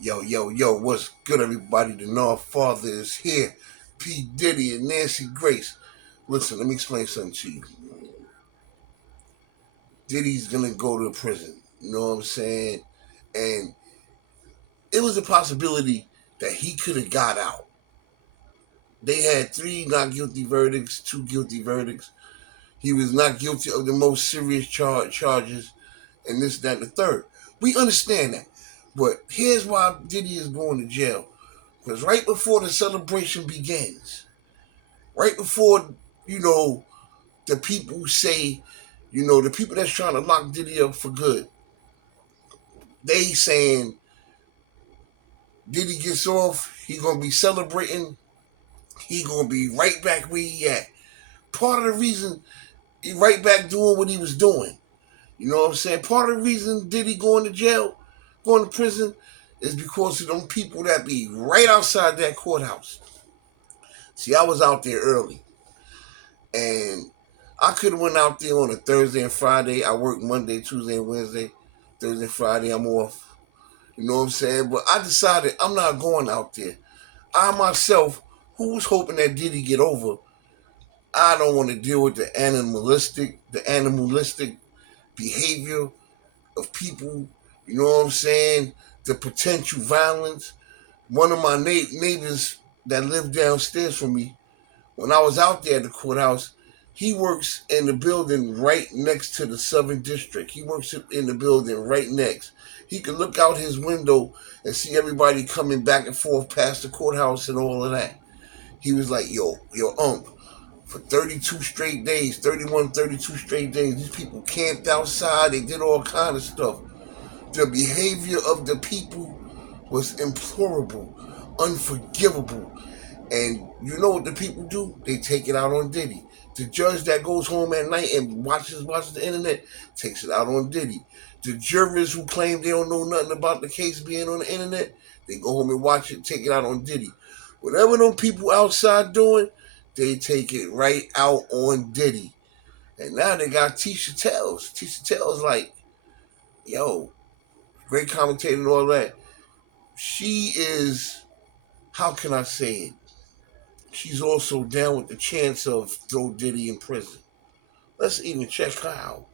Yo, yo, yo, what's good, everybody? The North Father is here. P. Diddy and Nancy Grace. Listen, let me explain something to you. Diddy's gonna go to prison. You know what I'm saying? And it was a possibility that he could have got out. They had three not guilty verdicts, two guilty verdicts. He was not guilty of the most serious charges, and this, that, and the third. We understand that. But here's why Diddy is going to jail. Because right before the celebration begins, right before, you know, the people say, the people that's trying to lock Diddy up for good, they saying Diddy gets off, he gonna be celebrating, he gonna be right back where he at. Part of the reason he right back doing what he was doing. You know what I'm saying? Part of the reason Diddy going to jail, going to prison, is because of them people that be right outside that courthouse. See, I was out there early. And I could have went out there on a Thursday and Friday. I work Monday, Tuesday, and Wednesday. Thursday, Friday, I'm off. You know what I'm saying? But I decided I'm not going out there. I myself, who was hoping that Diddy get over, I don't want to deal with the animalistic behavior of people. You know what I'm saying? The potential violence. One of my neighbors that lived downstairs from me, when I was out there at the courthouse, he works in the building right next to the Southern District. He works in the building right next. He could look out his window and see everybody coming back and forth past the courthouse and all of that. He was like, yo, for 32 straight days, 31, 32 straight days, these people camped outside. They did all kind of stuff. The behavior of the people was implorable, unforgivable. And you know what the people do? They take it out on Diddy. The judge that goes home at night and watches the internet takes it out on Diddy. The jurors who claim they don't know nothing about the case being on the internet, they go home and watch it, take it out on Diddy. Whatever them people outside doing, they take it right out on Diddy. And now they got TisaTells. TisaTells like, yo, great commentator and all that. She is, how can I say it? She's also down with the chance of throw Diddy in prison. Let's even check her out,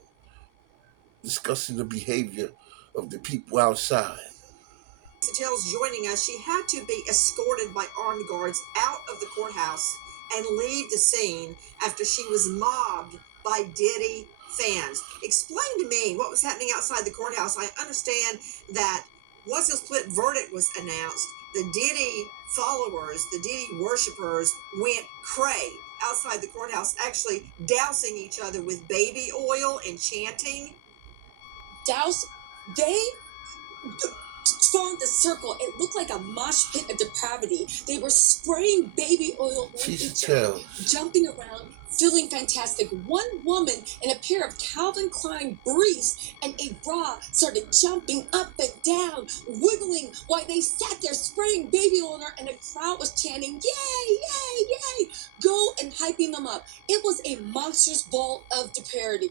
discussing the behavior of the people outside. TisaTells joining us. She had to be escorted by armed guards out of the courthouse and leave the scene after she was mobbed by Diddy fans. Explain to me what was happening outside the courthouse. I understand that once the split verdict was announced, the Diddy followers, the Diddy worshipers went cray outside the courthouse, actually dousing each other with baby oil and chanting. Douse, they formed the circle. It looked like a mosh pit of depravity. They were spraying baby oil on each other, jumping around, feeling fantastic. One woman in a pair of Calvin Klein briefs and a bra started jumping up and down, wiggling while they sat there spraying baby oil on her, and the crowd was chanting, "Yay, yay, yay!" Go and hyping them up. It was a monstrous ball of depravity.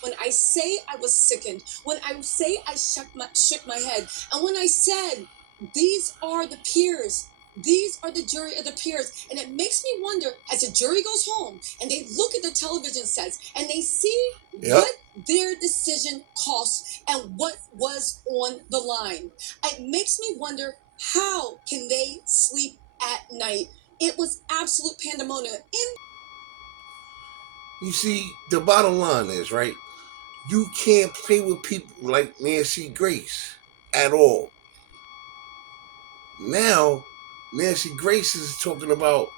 When I say I was sickened, when I say I shook my head, and when I said, these are the peers, these are the jury of the peers, and it makes me wonder, as the jury goes home and they look at the television sets and they see what their decision cost and what was on the line, it makes me wonder, how can they sleep at night? It was absolute pandemonium. You see, the bottom line is, right, you can't play with people like Nancy Grace at all. Now, Nancy Grace is talking about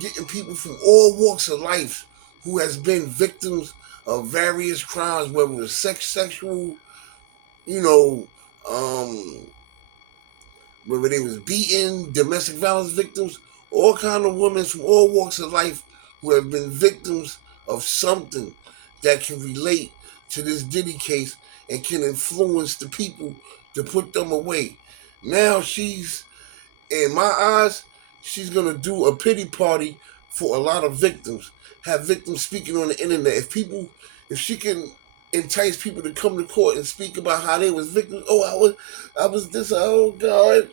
getting people from all walks of life who has been victims of various crimes, whether it's sexual, you know, whether they was beaten, domestic violence victims, all kind of women from all walks of life who have been victims of something that can relate to this Diddy case and can influence the people to put them away. Now she's, in my eyes, she's gonna do a pity party for a lot of victims. Have victims speaking on the internet. If she can entice people to come to court and speak about how they was victims. Oh, I was this. Oh God,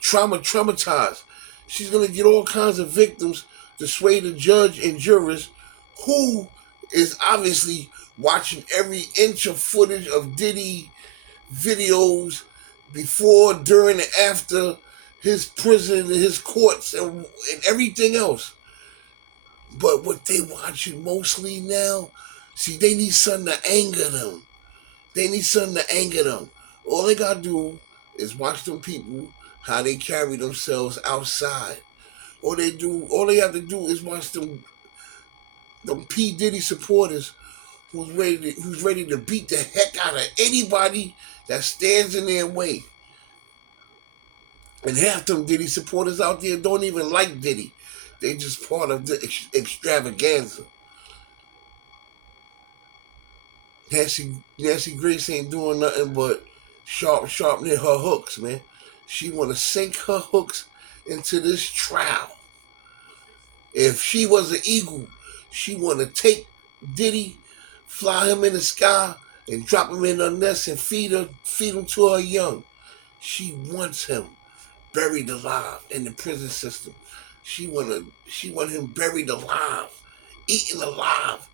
traumatized. She's gonna get all kinds of victims to sway the judge and jurors, who is obviously watching every inch of footage of Diddy videos before, during, and after his prison and his courts and everything else. But what they watching mostly now, see, they need something to anger them. They need something to anger them. All they gotta do is watch them people, how they carry themselves outside. All they have to do is watch them P. Diddy supporters who's ready to beat the heck out of anybody that stands in their way. And half them Diddy supporters out there don't even like Diddy. They just part of the extravaganza. Nancy Grace ain't doing nothing but sharpening her hooks, man. She want to sink her hooks into this trial. If she was an eagle, she want to take Diddy, fly him in the sky, and drop him in her nest and feed him to her young. She wants him buried alive in the prison system. She want him buried alive, eaten alive.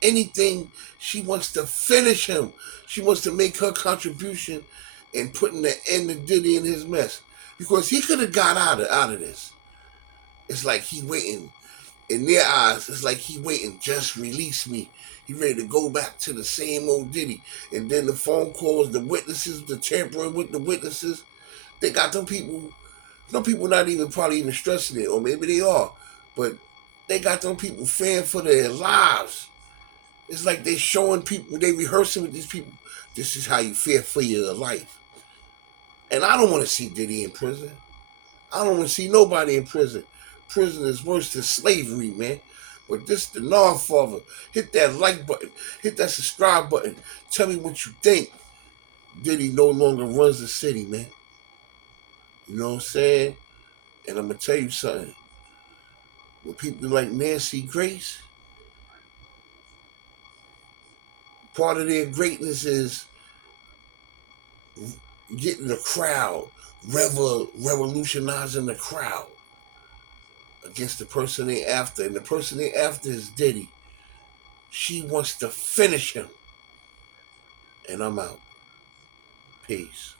Anything, she wants to finish him. She wants to make her contribution in putting the end to Diddy in his mess. Because he could have got out of this. It's like he waiting. In their eyes, it's like he waiting, just release me. He ready to go back to the same old Diddy. And then the phone calls, the witnesses, the tampering with the witnesses, they got them people. Some people not even probably even stressing it, or maybe they are, but they got them people fearing for their lives. It's like they showing people, they rehearsing with these people. This is how you fear for your life. And I don't want to see Diddy in prison. I don't want to see nobody in prison. Prison is worse than slavery, man. But this the non-father. Hit that like button. Hit that subscribe button. Tell me what you think. Diddy no longer runs the city, man. You know what I'm saying? And I'm going to tell you something. With people like Nancy Grace, part of their greatness is getting the crowd, revolutionizing the crowd against the person they after. And the person they after is Diddy. She wants to finish him. And I'm out. Peace.